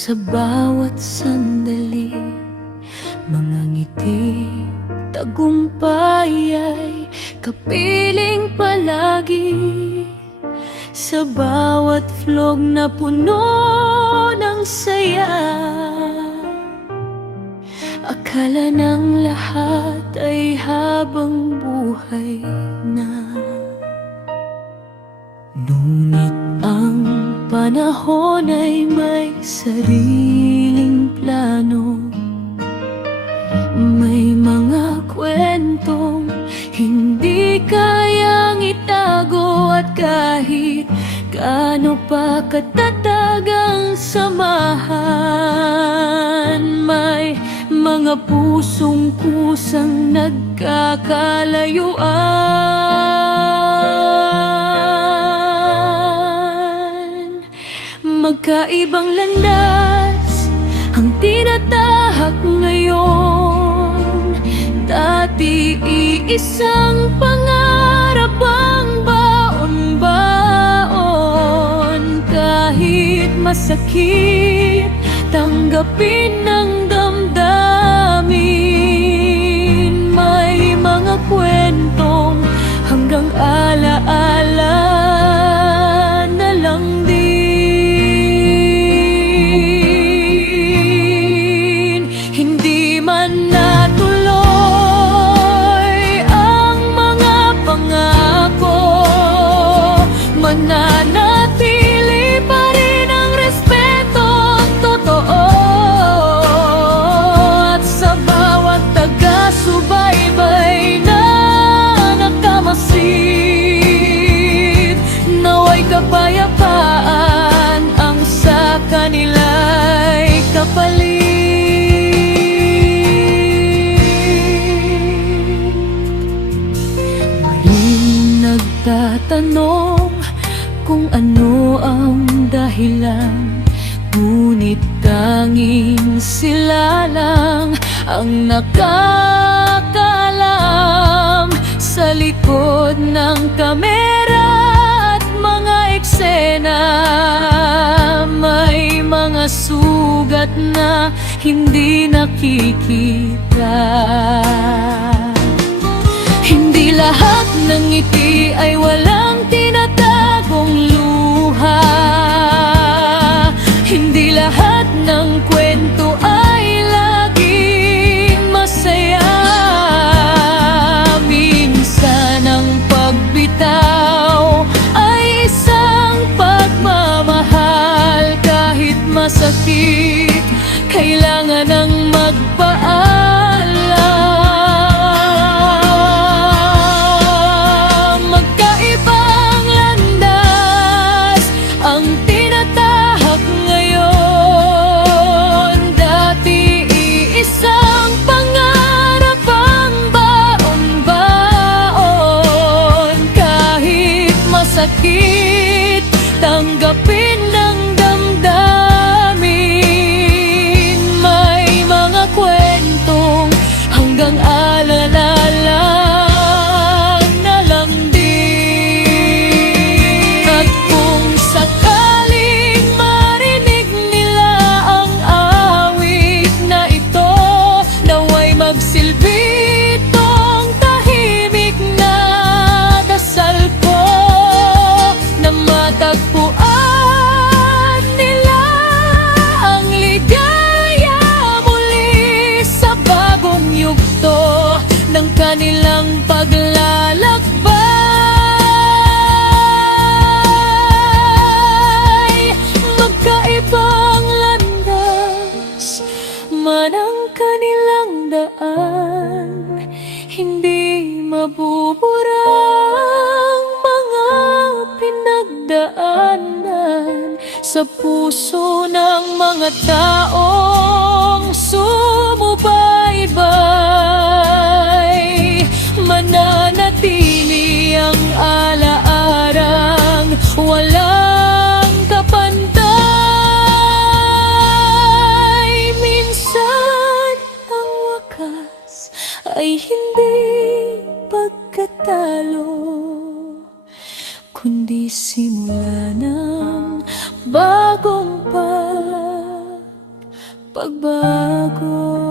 Sa bawat sandali, mga ngiti, tagumpay ay kapiling palagi. Sa bawat vlog na puno ng saya, akala ng lahat ay habang buhay na. Ngunit ang panahon ay may sariling plano. May mga kwentong hindi kayang itago, at kahit gaano pa katatag ang samahan, may mga pusong kusang nagkakalayuan. Magkaibang landas ang tinatahak ngayon. Dati iisang pangarap ang baon-baon. Kahit masakit, tanggapin ng damdamin. May mga kwentong hanggang alaala na lang din. Hindi man natuloy ang mga pangako, mananatili pa rin ang respetong totoo. At sa bawat taga-subaybay na nakamasid, naway kapayapaan ang sa kanila'y kapalit. Maring nagtatanong kung ano ang dahilan, ngunit tanging sila lang ang nakakaalam. Sa likod ng kamera at mga eksena, may mga sugat na hindi nakikita. Hindi lahat ng ngiti ay walang tinatagong luha. Hindi lahat ng kwento ay laging masaya. Minsan ang pagbitaw ay isang pagmamahal. Kahit masakit, kailangan ng magpaalam. Magkaibang landas ang tinatahak ngayon. Dati iisang pangarap ang baon-baon. Kahit masakit, tanggapin ng damdamin. May mga kwentong hanggang alala na lang din. At kung sakaling marinig nila ang awit na ito, naway magsilbi itong tahimik na dasal ko, na matagpuan nila ang ligaya muli sa bagong yugto ng kanilang paglalakbay. Magkaibang landas man ang kanilang daan, hindi mabuburang mga pinagdaanan sa puso ng mga taong sumubaybay. Mananatili ang alaarang walang kapantay. Minsan ang wakas ay hindi pagkatalo, kundi simula ng bagong pagbago.